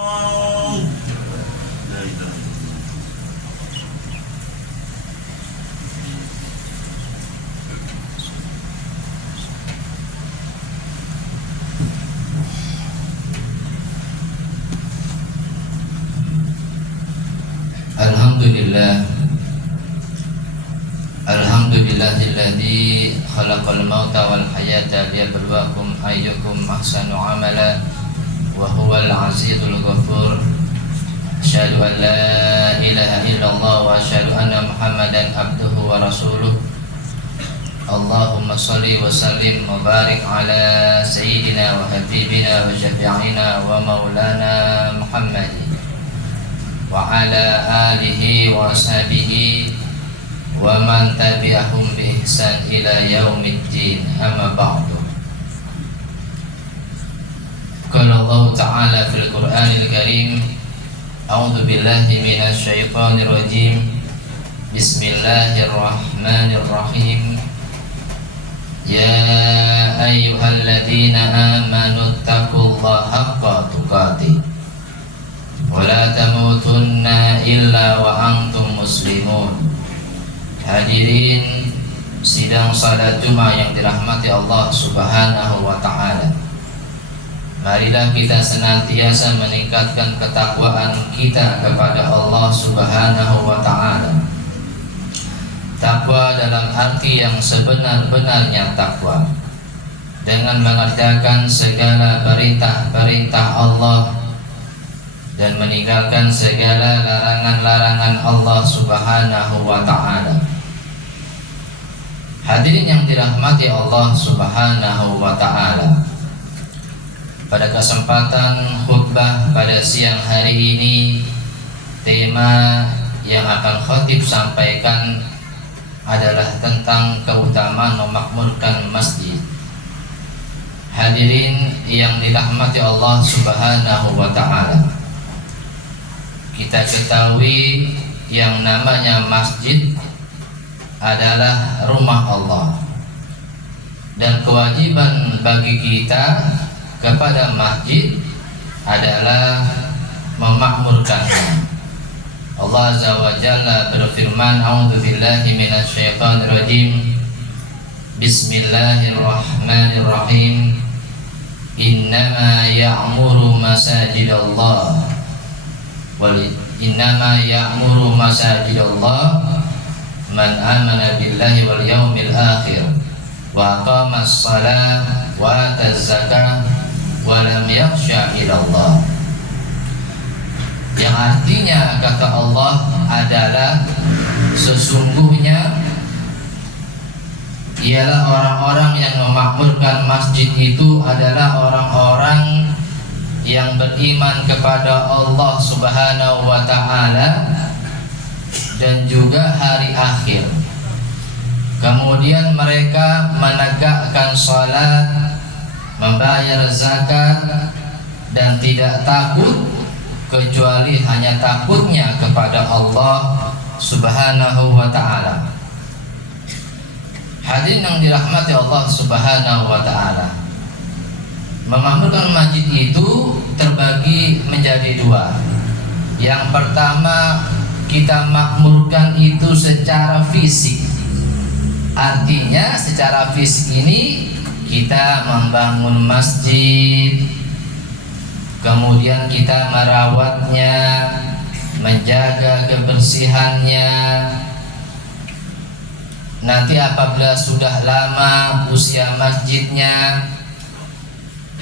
Alhamdulillahilladzi khalaqal mauta wal hayata liyabluwakum ayyukum ahsanu amala wa huwal azizul ghafur. Asyhadu an la ilaha illallah wa asyhadu anna Muhammadan abduhu wa rasuluh. Allahumma shalli wa sallim wa barik ala sayyidina wa habibina wa syafi'ina wa maulana Muhammadin wa ala alihi wa ashabihi wa man tabi'ahum bi ihsan ila yaumiddin, amma ba'du. Qala Allah Ta'ala fil Qur'anil Karim, a'udzu billahi minasy syaithanir rajim. Bismillahirrahmanirrahim. Ya ayyuhalladzina amanu taqullaha haqqa tuqatih wa la tamutunna illa wa antum muslimun. Hadirin sidang salat Jumat yang dirahmati Allah Subhanahu wa Ta'ala, marilah kita senantiasa meningkatkan ketakwaan kita kepada Allah Subhanahu wa Ta'ala. Takwa dalam arti yang sebenar-benarnya takwa, dengan mengerjakan segala perintah-perintah Allah dan meninggalkan segala larangan-larangan Allah Subhanahu wa Ta'ala. Hadirin yang dirahmati Allah Subhanahu wa Ta'ala, pada kesempatan khutbah pada siang hari ini, tema yang akan khatib sampaikan adalah tentang keutamaan memakmurkan masjid. Hadirin yang dirahmati Allah Subhanahu wa Ta'ala, kita ketahui yang namanya masjid adalah rumah Allah, dan kewajiban bagi kita kepada masjid adalah memakmurkannya. Allah Azza wa Jalla berfirman, a'udzu billahi minasy syaithanir rajim. Bismillahirrahmanirrahim. Innama ya'muru masajidallah innama ya'muru masajidallah man amana billahi wal yaumil akhir wa aqamas shalah wa ataz zakah wa lam yakhsha illallah. Yang artinya, kata Allah, adalah sesungguhnya ialah orang-orang yang memakmurkan masjid itu adalah orang-orang yang beriman kepada Allah Subhanahu wa Ta'ala dan juga hari akhir. Kemudian mereka menegakkan salat, membayar zakat, dan tidak takut kecuali hanya takutnya kepada Allah Subhanahu wa Ta'ala. Hadirin yang dirahmati Allah Subhanahu wa Ta'ala, memakmurkan masjid itu terbagi menjadi dua. Yang pertama, kita makmurkan itu secara fisik. Artinya secara fisik ini kita membangun masjid, kemudian kita merawatnya, menjaga kebersihannya. Nanti apabila sudah lama usia masjidnya,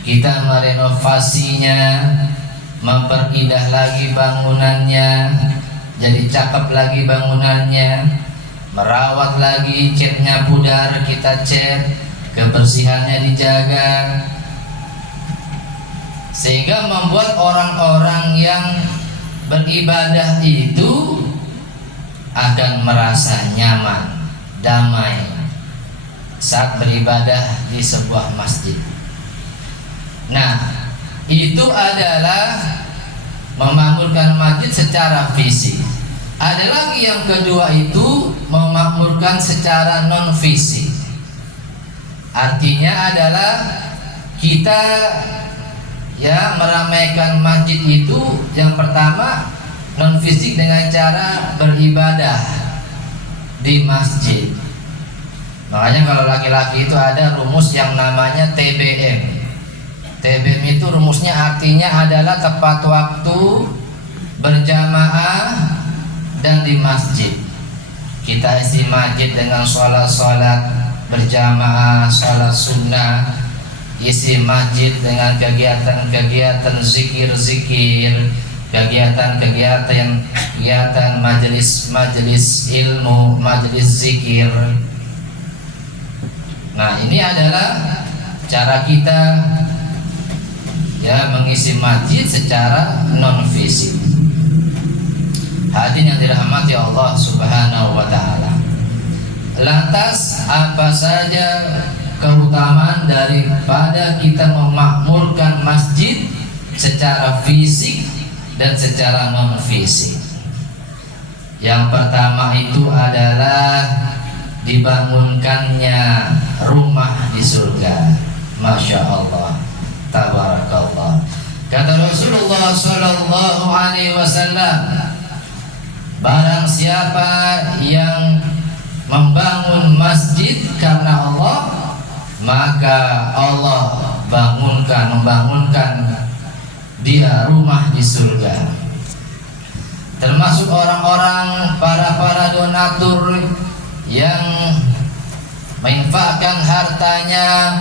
kita merenovasinya, memperindah lagi bangunannya, jadi cakep lagi bangunannya, merawat lagi, catnya pudar kita cat, kebersihannya dijaga, sehingga membuat orang-orang yang beribadah itu akan merasa nyaman, damai saat beribadah di sebuah masjid. Nah, itu adalah memakmurkan masjid secara fisik. Ada lagi yang kedua, itu memakmurkan secara non fisik. Artinya adalah kita ya meramaikan masjid itu yang pertama non fisik dengan cara beribadah di masjid. Makanya kalau laki-laki itu ada rumus yang namanya TBM. TBM itu rumusnya artinya adalah tepat waktu, berjamaah, dan di masjid. Kita isi masjid dengan sholat berjamaah, sholat sunnah, isi masjid dengan kegiatan-kegiatan zikir-zikir, kegiatan majelis ilmu, majelis zikir. Nah, ini adalah cara kita ya mengisi masjid secara non fisik. Hadirin yang dirahmati Allah Subhanahu wa taala. Lantas apa saja keutamaan daripada kita memakmurkan masjid secara fisik dan secara non fisik? Yang pertama itu adalah dibangunkannya rumah di surga. Masya Allah, tabarakallah. Kata Rasulullah Sallallahu Alaihi Wasallam, barang siapa yang membangun masjid karena Allah, maka Allah membangunkan dia rumah di surga. Termasuk orang-orang para donatur yang menginfakkan hartanya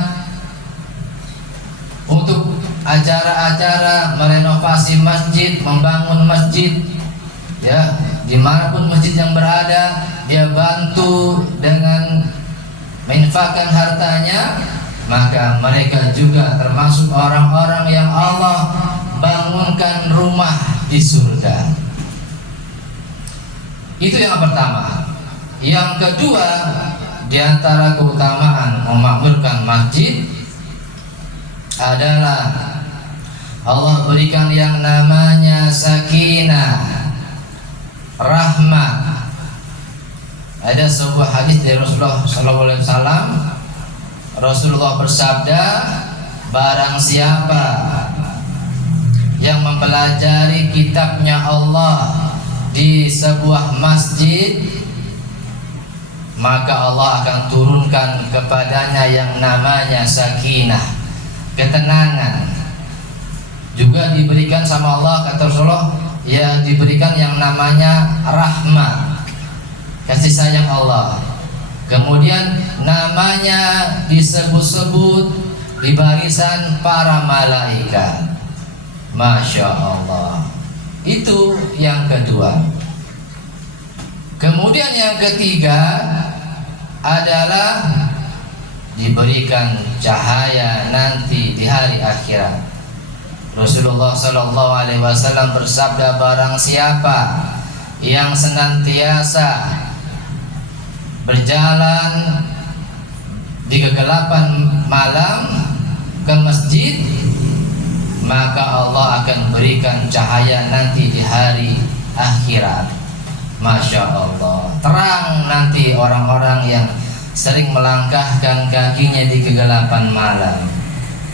untuk acara-acara merenovasi masjid, membangun masjid, ya dimanapun masjid yang berada, dia bantu dengan menginfakkan hartanya, maka mereka juga termasuk orang-orang yang Allah bangunkan rumah di surga. Itu yang pertama. Yang kedua, di antara keutamaan memakmurkan masjid adalah Allah berikan yang namanya sakinah, rahmah. Ada sebuah hadis dari Rasulullah SAW. Rasulullah bersabda, barang siapa yang mempelajari kitabnya Allah di sebuah masjid, maka Allah akan turunkan kepadanya yang namanya sakinah, ketenangan. Juga diberikan sama Allah, kata Rasulullah, ya diberikan yang namanya rahmat, kasih sayang Allah. Kemudian namanya disebut-sebut di barisan para malaikat. Masya Allah. Itu yang kedua. Kemudian yang ketiga adalah diberikan cahaya nanti di hari akhirat. Rasulullah Sallallahu Alaihi Wasallam bersabda, barang siapa yang senantiasa berjalan di kegelapan malam ke masjid, maka Allah akan berikan cahaya nanti di hari akhirat. Masya Allah, terang nanti orang-orang yang sering melangkahkan kakinya di kegelapan malam,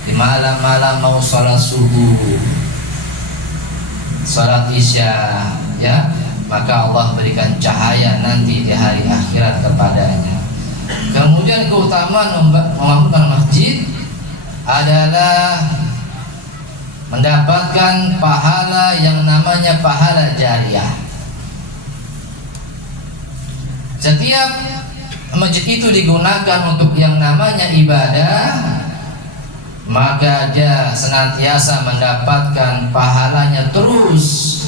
di malam-malam mau sholat subuh, sholat isya, ya, maka Allah berikan cahaya nanti di hari akhirat kepadanya. Kemudian keutamaan membangun masjid adalah mendapatkan pahala yang namanya pahala jariyah. Setiap masjid itu digunakan untuk yang namanya ibadah, maka dia senantiasa mendapatkan pahalanya terus.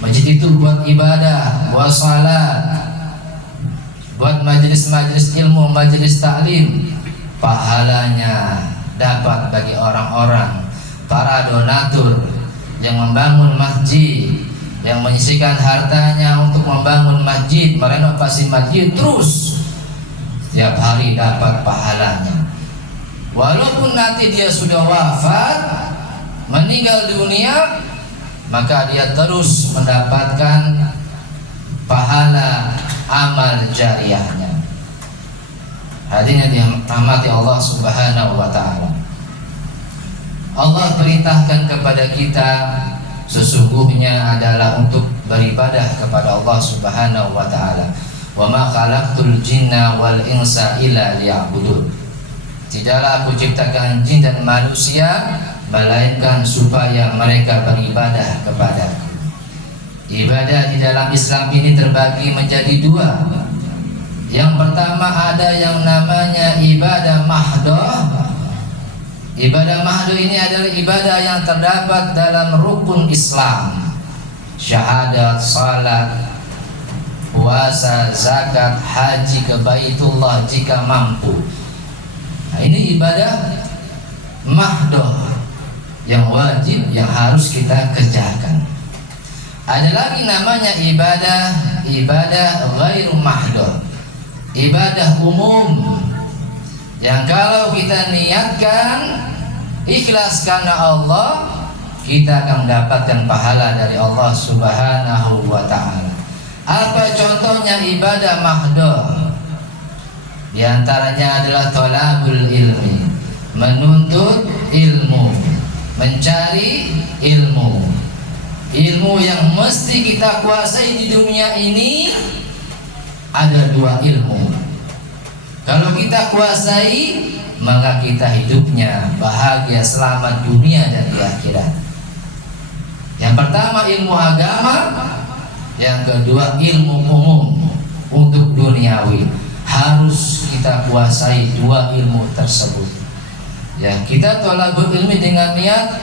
Masjid itu buat ibadah, buat salat, buat majelis-majelis ilmu, majelis taklim, pahalanya dapat bagi orang-orang para donatur yang membangun masjid, yang menyisihkan hartanya untuk membangun masjid, merenovasi masjid, terus setiap hari dapat pahalanya. Walaupun nanti dia sudah wafat, meninggal dunia, maka dia terus mendapatkan pahala amal jariyahnya. Hadirin yang dirahmati Allah Subhanahu wa taala. Allah perintahkan kepada kita sesungguhnya adalah untuk beribadah kepada Allah Subhanahu wa taala. Wa ma khalaqtul jinna wal insa illa liya'budun. Tidaklah aku ciptakan jin dan manusia melainkan supaya mereka beribadah kepadaku. Ibadah di dalam Islam ini terbagi menjadi dua. Yang pertama ada yang namanya ibadah mahdoh. Ibadah mahdoh ini adalah ibadah yang terdapat dalam rukun Islam: syahadat, salat, puasa, zakat, haji ke Baitullah jika mampu. Nah, ini ibadah mahdoh yang wajib, yang harus kita kerjakan. Ada lagi namanya ibadah ghairu mahdoh, ibadah umum, yang kalau kita niatkan ikhlas karena Allah, kita akan mendapatkan pahala dari Allah Subhanahu wa ta'ala. Apa contohnya ibadah mahdoh? Di antaranya adalah thalabul ilmi, menuntut ilmu, mencari ilmu. Ilmu yang mesti kita kuasai di dunia ini ada dua ilmu. Kalau kita kuasai, maka kita hidupnya bahagia, selamat dunia dan di akhirat. Yang pertama ilmu agama, yang kedua ilmu umum untuk duniawi. Harus kita kuasai dua ilmu tersebut. Ya, kita thalabul ilmi dengan niat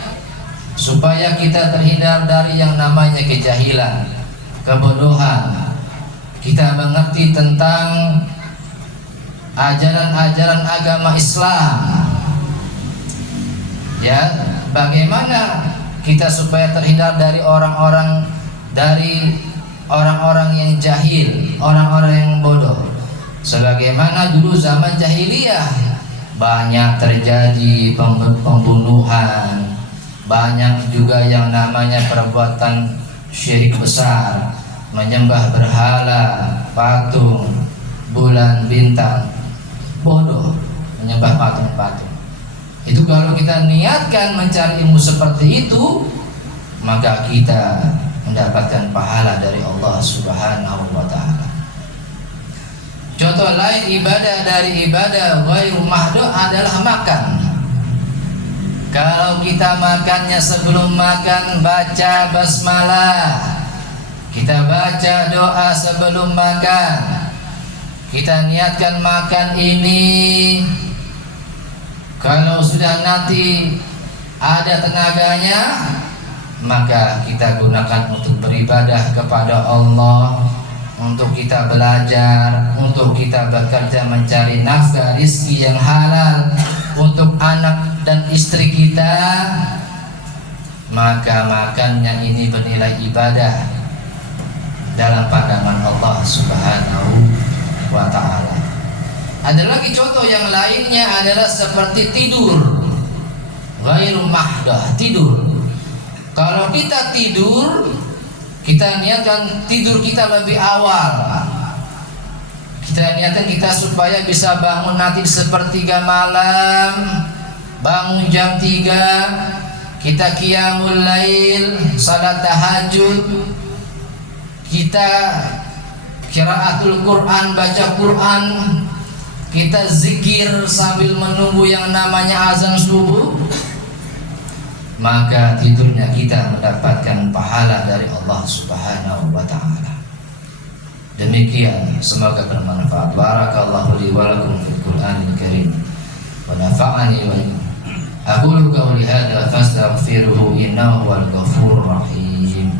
supaya kita terhindar dari yang namanya kejahilan, kebodohan. Kita mengerti tentang ajaran-ajaran agama Islam. Ya, bagaimana kita supaya terhindar dari orang-orang yang jahil, orang-orang yang bodoh. Sebagaimana dulu zaman jahiliyah banyak terjadi pembunuhan, banyak juga yang namanya perbuatan syirik besar, menyembah berhala, patung, bulan, bintang. Bodoh menyembah patung-patung. Itu kalau kita niatkan mencari ilmu seperti itu, maka kita mendapatkan pahala dari Allah Subhanahu wa ta'ala. Contoh lain ibadah dari ibadah ghairu mahdoh adalah makan. Kalau kita makannya sebelum makan baca basmalah, kita baca doa sebelum makan, kita niatkan makan ini. Kalau sudah nanti ada tenaganya, maka kita gunakan untuk beribadah kepada Allah, untuk kita belajar, untuk kita bekerja mencari nafkah rizki yang halal untuk anak dan istri kita. Maka makannya ini bernilai ibadah dalam pandangan Allah Subhanahu wa ta'ala. Ada lagi contoh yang lainnya adalah seperti tidur, ghairu mahdoh, tidur. Kalau kita tidur, kita niatkan tidur kita lebih awal. Kita niatkan kita supaya bisa bangun nanti sepertiga malam, bangun jam 3, kita qiyamul lail, salat tahajud, kita qiraatul Quran, baca Quran, kita zikir sambil menunggu yang namanya azan subuh. Maka tidurnya kita mendapatkan pahala dari Allah Subhanahu wa ta'ala. Demikian, semoga bermanfaat. Barakallahu li wa lakum fil Qur'anil Karim wa nafa'ani wa aqulu qawli hadza fastaghfiruhu innahu wal ghafurur rahim.